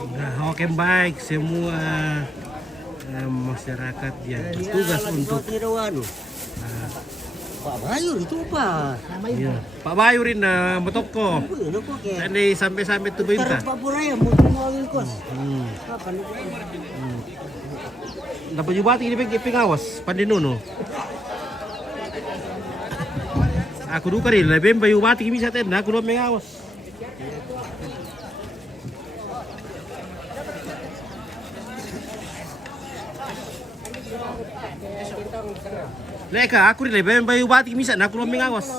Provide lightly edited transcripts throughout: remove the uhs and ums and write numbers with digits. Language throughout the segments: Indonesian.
Nah, oke baik semua masyarakat yang bertugas untuk Pak Bayu itu Pak. iya. Pak Bayurin na Motoko. Tadi sampai tu binta. Pak Buraya mau kos. Dapat jubati ini pengawas Pandinono. Aku duka rin, lebih bayu bati bisa tenda, aku belum pengawas. Leka, aku rin lebih bayu bati bisa, aku belum pengawas.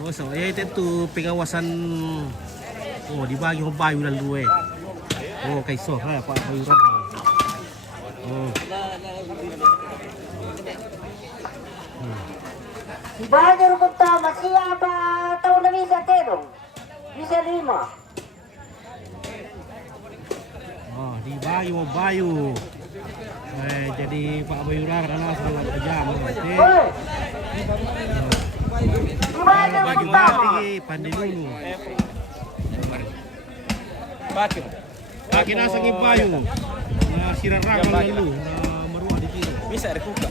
Oh, so itu pengawasan. Oh, dibagi sama bayu dan dua. Oh, kaiso, ha, Pak Bayu Rat. Oh. Bahagia pertama siapa tahu na bisa terong. Bisa 5. Oh, dibagi sama bayu. Jadi Pak Bayu Rat adalah sangat kejam. Bagi bati pandai dulu. Bagi nasa bayu. Nah, sirarang lalu. Nah, meruah di kiri. Bisa dibuka.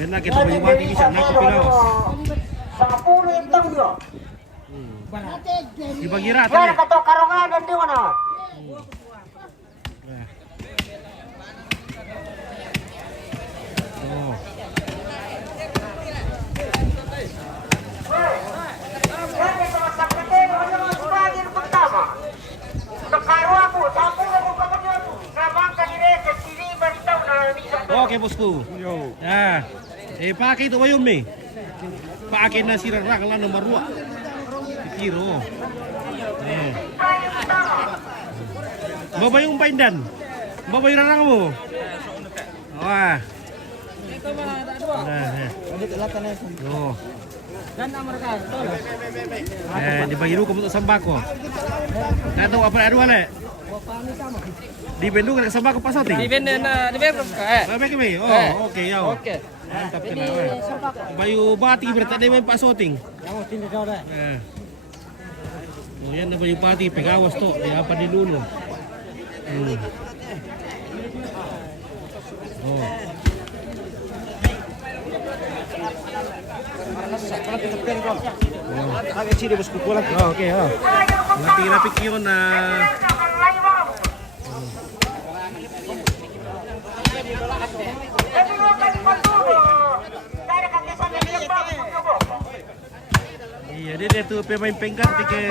Benar kita bayu bati bisa nak pengawas. 10 itong yo. Dibagi rata Mana nih. kato karongan di mana? Oh. Bahagia pertama. Sekarang aku sampai aku kemudian ngabangkan diri ke sini beritahu na bisa. Oke bosku. Nah, pakai itu bayum nih. Pakai nasi rarang lah nomor 2. Kiro. Babayong paindan. Babayong rarang mo. Wah. Oh. Dibagi dulu kamu untuk sembako. Nah, tahu apa ada wale? Di Bandung ada sembako pas soting. Di Bandung Baik kami. Oh, oke ya. Oke. Mantap kenal. Bayu bati berarti ada main Pak Soting. Oh, yan na bayu bati pengawas to. Ya apa di dulu. Oh. Agak sini bosku pulang. Oh, oke, oh. Napik-napik yun na iya, dia tuh pemain pengkat pikir.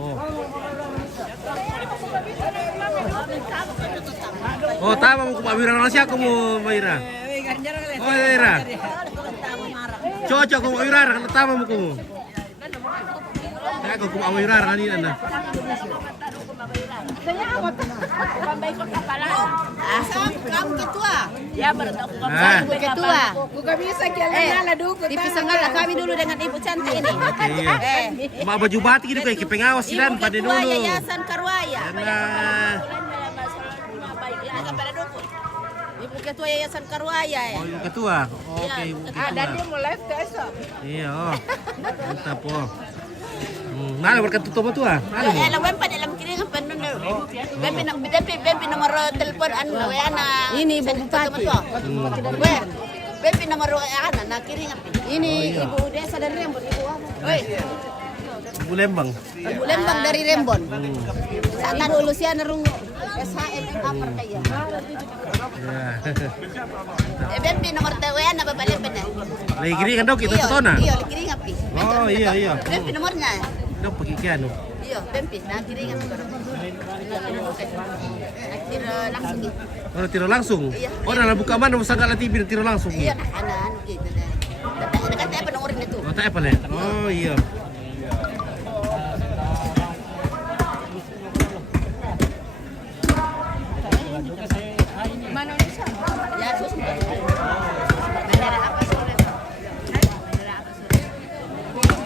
Oh. Oh, tama mo kung mawira na siya kung mawira. Oh, mawira. Cocok kung mawira, tama mo kung. Kaya kung mawira kanina na. Kamu ketua? Ya, baru aku Ketua. Bukan bisa jalan dukun. Dipisahkanlah kami dulu dengan Ibu Cantik ini. Oke, iya. Mak baju batik gitu kayak pengawas sih dan pada dulu. Yayasan Karwaya. Nah, Ibu Ketua Yayasan Karwaya ya. oh, Ibu Ketua. Oke, Ibu Ketua. Dan dia mau live besok. Iya, oh. Mantap, oh. Mana berketutup tuh ah? Mana mo? Alam wempan alam kini ngapain dulu. Bempi nomor telepon ana. Ini Ibu Bupati. Bempi nomor ana na kiri ngapain. Ini Ibu Desa dari Rembon. Ibu apa? Ibu Lembang. Ibu Lembang dari Rembon. Saat Ibu Luciana Rungo. SHM apa kaya? Ya. Bempi nomor ana babalik benar. Lagi kiri kan dok kita tona. Iya, kiri ngapain. Oh iya. Bempi nomornya. Dok pergi ke anu. Iya, Bempi na kiri ngapain. Tiro langsung gitu. Oh, tiro langsung. Iya. Oh, dalam buka mana usah gak latih tiro langsung. Iya, kanan gitu deh. Dekat apa nomornya itu? Oh, tak apa le. Oh iya. Mana bisa? Ya, susun. Bandara apa sore? Bandara apa sore?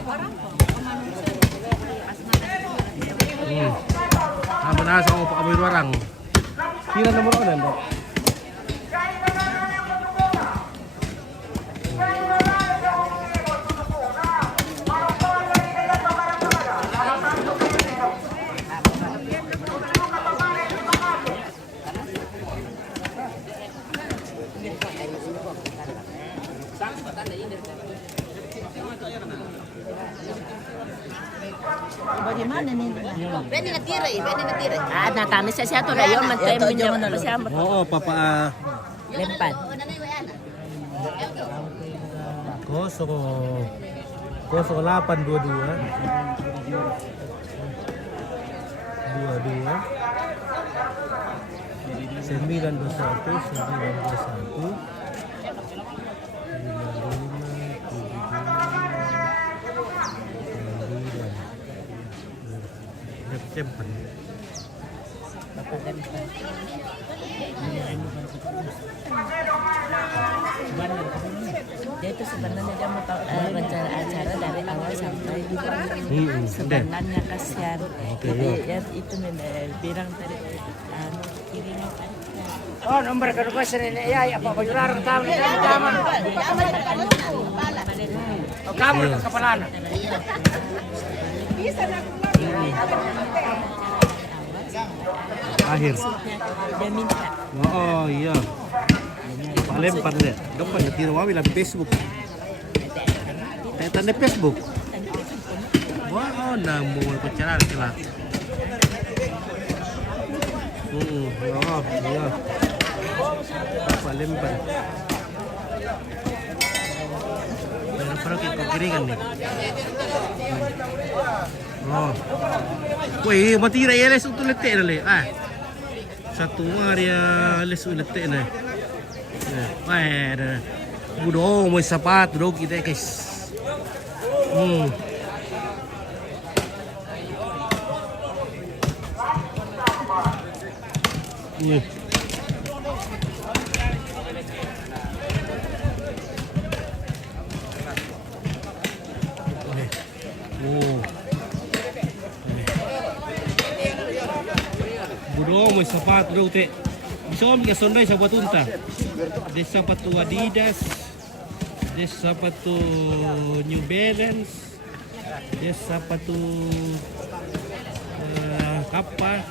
Orang Sama na sa Pak Aboy Warang. Pira nomor ono Dok? Bagaimana nih? Pwede natira eh, pwede natira. Ah, natamis siya to na yun. Mantayin niya mo siya. Oo, papa. Lempan. Kosong. 0822. 921 Lempan. Dia itu sebenarnya dia mau tahu rencana acara dari awal sampai sebenarnya kasihan. Jadi ya itu bilang tadi kirinya kan. Oh, nomor kedua sini ya apa bayurar tahu ni zaman. Oh, kamu ke kepala. Akhir. Dia minta. Oh iya. Pak lempar deh. Gampang ya tiro wawi di Facebook. Tanda Facebook. Wah, namu pacaran kelak. Oh, iya. Pak lempar. Perlu kita keringan nih. Oh. Wih, mati raya les untuk letek dah le. Satu hari les untuk letek dah. Dah. Budo mau sapat dulu kita guys. Budo mau sapat dulu te. Bisa ambil sondai sahabat unta. Des sepatu Adidas, des sepatu New Balance, des sepatu Kappa.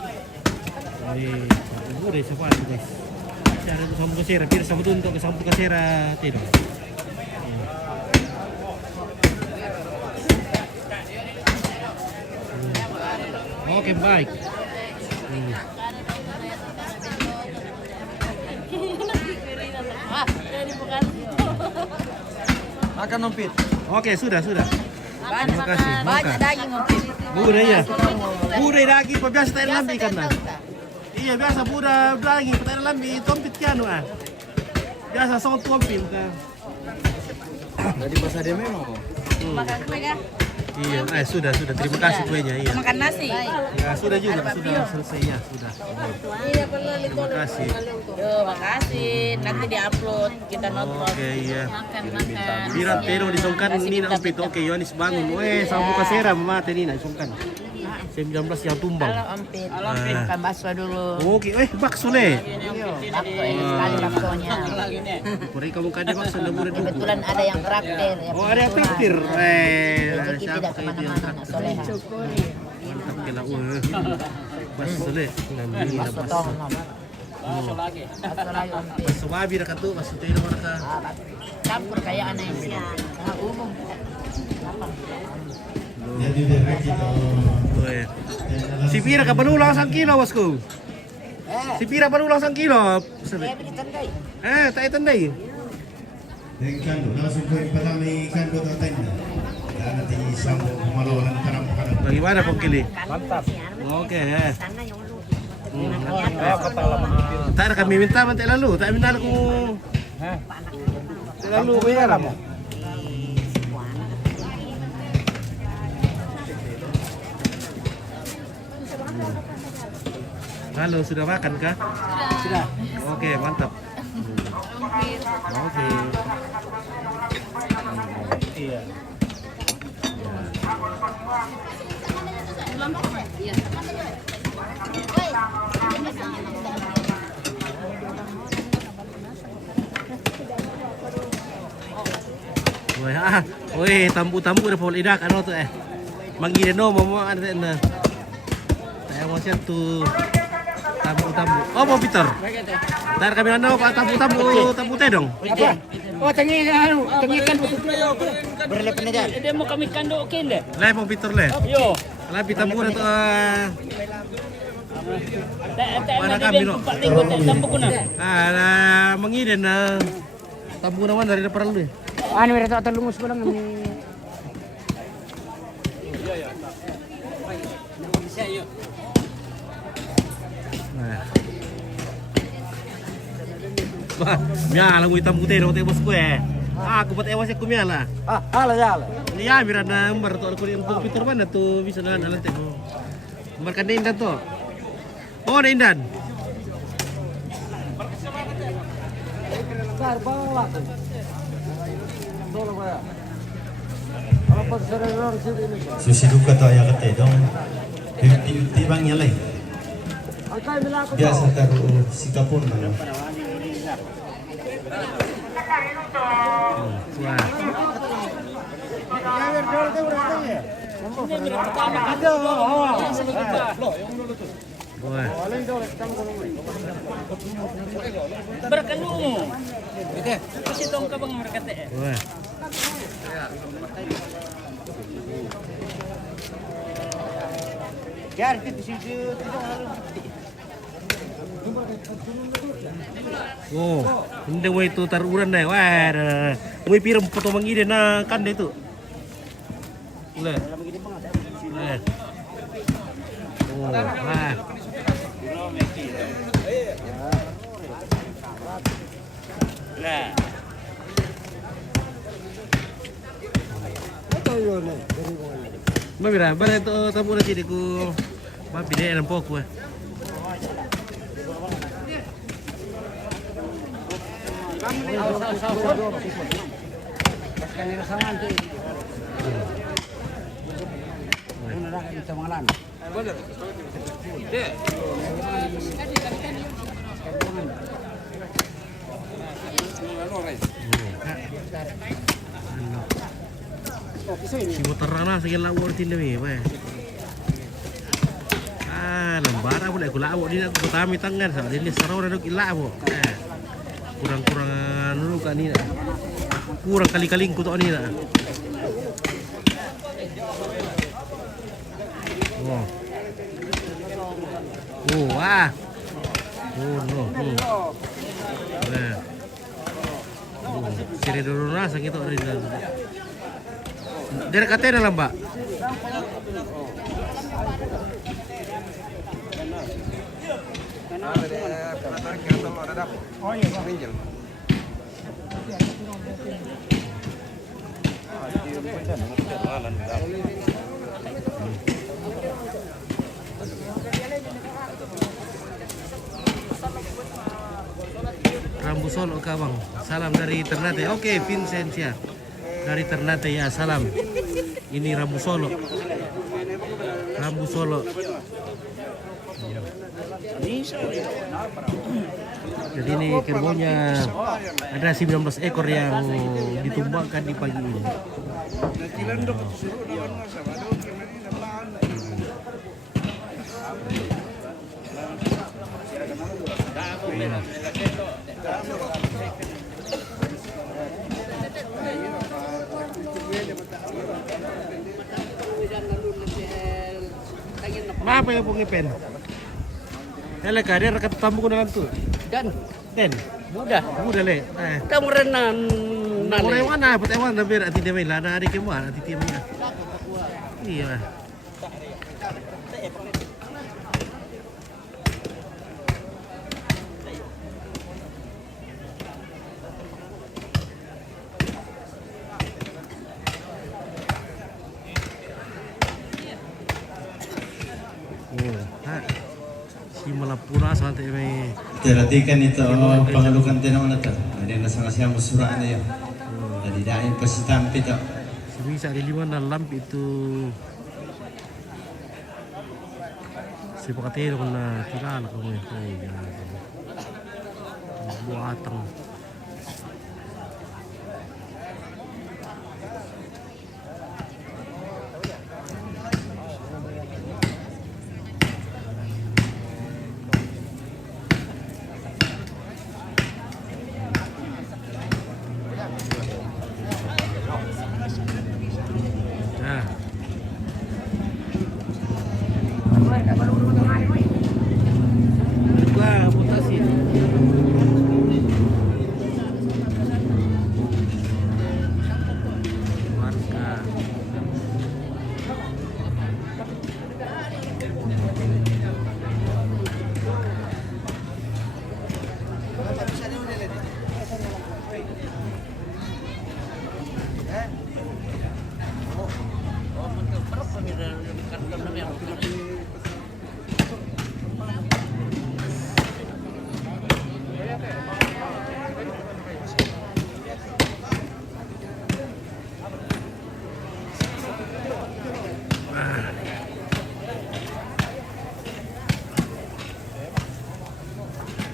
Ibu deh sepatu guys. Cara untuk sambung kasera, biar sepatu untuk sambung kasera tidak. Oke baik. Makan nompit. Oke, sudah. Terima kasih. Banyak daging mungkin. Buda ya. Buda daging biasa tayo lambi kan na. Iya, biasa buda daging tayo lambi tompit kano Biasa soal tompit ka. Tadi pas ada memang. Makan kue kah? Iya, sudah. Terima kasih kuenya. Iya. Makan nasi. Ya, sudah juga, sudah selesai ya, sudah. Terima kasih. Yo, makasih. Nanti diupload kita nonton. Oke, iya. Makan. Birat pero disongkan ini na umpit. Oke, Yohanes bangun. Sambung kasera mama tadi na isongkan. 19 yang tumbang. Halo Ampit. Makan bakso dulu. Oke, bakso le. Bakso enak sekali baksonya. Kurang kamu kada bakso na murah dulu. Kebetulan ada yang traktir. Oh, ada yang traktir. Rezeki tidak Siapa itu yang kemana-mana, nak soleha. mantap kena bakso le. Bakso tongnom. Bakso lagi Ampit. Bakso babi na kato, bakso tayo na ka. Campur kayak anak India. Umum. Si Pira ka panulang 1 kilo wasku. Si Pira panulang 1 kilo. Tayo tanday. Ikan langsung ke petang ikan kota tenda. Dan nanti sambung kemaluan terampar. Bagaimana Pong Kili? Mantap. Oke. Tak kami minta mantai lalu, tak minta aku. Lalu bayar apa? Halo, sudah makan kah? Sudah. Oke, mantap. Oke. Iya. Weh, tamu-tamu udah pol idak ano tuh Manggil no mau ada na. Saya mau siap tuh tamu-tamu. Oh, mau Peter. Ntar kami ano pak tamu teh dong. Oh, tengi kan berlepen aja. Dia mau kami kandokin deh. Lai mau Peter le. Yo. Lai tamu na to. Mana kami no. Mangiden na tamu naman dari depan lu. Ano meron ito lungus ko lang ni. Bah, miala mo itam putih roti bos kue. Aku buat ewas aku miala. Ala ya. Ya mira na umbar to aku untuk fitur mana tuh bisa na alat teh. Umbar kan indan to. Oh, ada indan. Sar bawa. Tolong ya. Apa serang sini? Susi duka to ya kate dong. Di bang nyalai. Akai bila aku. Biasa taruh sikapun mana. Wah. Wah. Berkanu. Kasi tong kabang markate. Wah. Biar di situ Oh, hindi mo itu taruran na. Wah, may pirang foto mangide na kanda itu. Le. Oh, wah. Nah. Mabira, bara itu tamu na sini ku. Mabide ng poko. Si motorana sige lawor tin demi pa. Lembara pun aku lawo di aku tami tangan sa ini sarau na ilawo. Kurang-kurang anu kan ini. Kurang kali-kaling ku to ni na. Oh. Oh, wah. Oh, no. Nah. Sire dulu rasa gitu dari dalam. Dari katanya dalam, Mbak. Oh iya, Bang. Rambu Solo Kabang. Salam dari Ternate. Oke, Vincentia. Dari Ternate ya, salam. Ini Rambu Solo. Rambu Solo. Jadi ini kerbaunya ada 19 ekor yang ditumbangkan di pagi ini. Apa yang punya pen? Hele kader rekat tamu ko nalang tuh. Dan Ten. mudah. Mudah le. Kamu renan Nale. Ewan na, but ewan na bir ati demay lana ari kemo ati tiam na. Iya. Si Malapura sampai may perhatikan itu pengalukan tenang nata ada yang sangat siang suraan ya jadi dain pasti tampil tak bisa di lima na lamp itu si pakatero na kilala ko ngayon ay buatang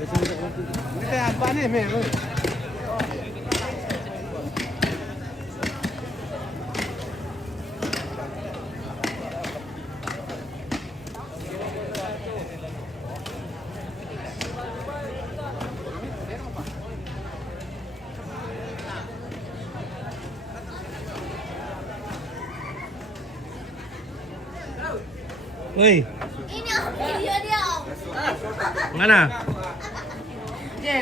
Ini apa nih, Mer? Woi, Ini video dia om. mana?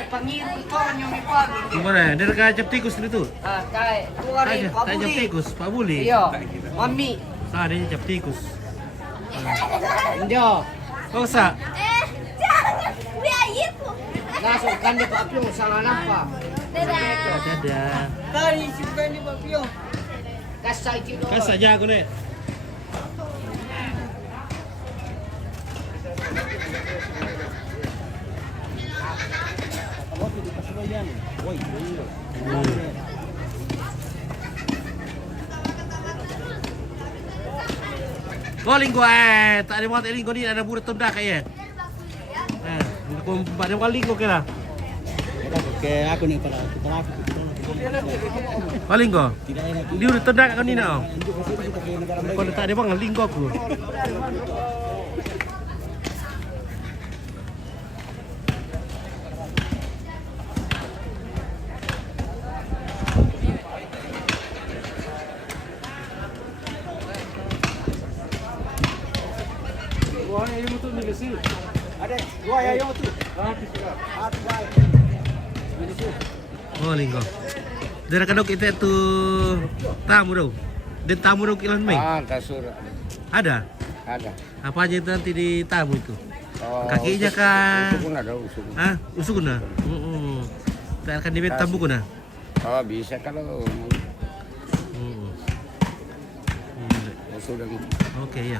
Pangirin ko yung ipon. Gimana? Dari kacap tikus itu? Kay, kuwari, Kacap tikus, Pak Buli. Iyo, mami. Sa ada cap tikus. Hindi o. Oh sa? Jangan. Biayit mo. Nasok kan di papyo sa anak pa. Dadah. Dadah. Kali, suka ni papyo. Kasay kilo. Kas saja aku nih. Oh linggo tak ada muat linggo ni ada budak tunda kayaknya. Aku pada kali linggo kira. Oke, aku nih pada aku. Oh linggo. Dia udah tunda kan ni nak. Kalau tak ada bang linggo aku. Oh linggo. Dari kadok kita tu tamu dong. Dan tamu dong kilan mai. Kasur. Ada. Ada. Apa aja itu nanti di tamu itu? Oh, Kakinya kah? Usukun ada usukun. Ah, usuk na. Tak akan dibet tamu kuna. Oh, bisa kalau sudah gitu. Oke ya.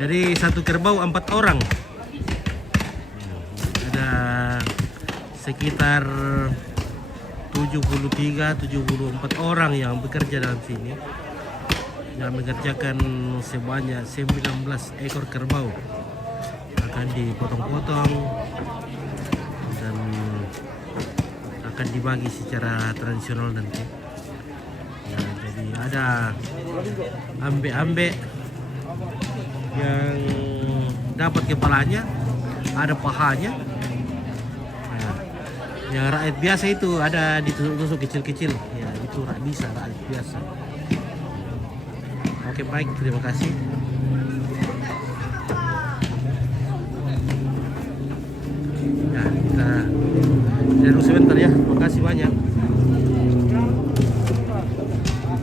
Jadi satu kerbau 4 orang. Ada sekitar 73-74 orang yang bekerja dalam sini. Yang mengerjakan sebanyak 19 ekor kerbau. Akan dipotong-potong dan akan dibagi secara tradisional nanti. Ya, jadi ada ambe-ambe yang dapat kepalanya, ada pahanya. Nah, yang rakyat biasa itu ada ditusuk-tusuk kecil-kecil. Ya, itu bisa rakyat biasa. Oke, baik, terima kasih. Ya, kita lihat sebentar ya. Terima kasih banyak.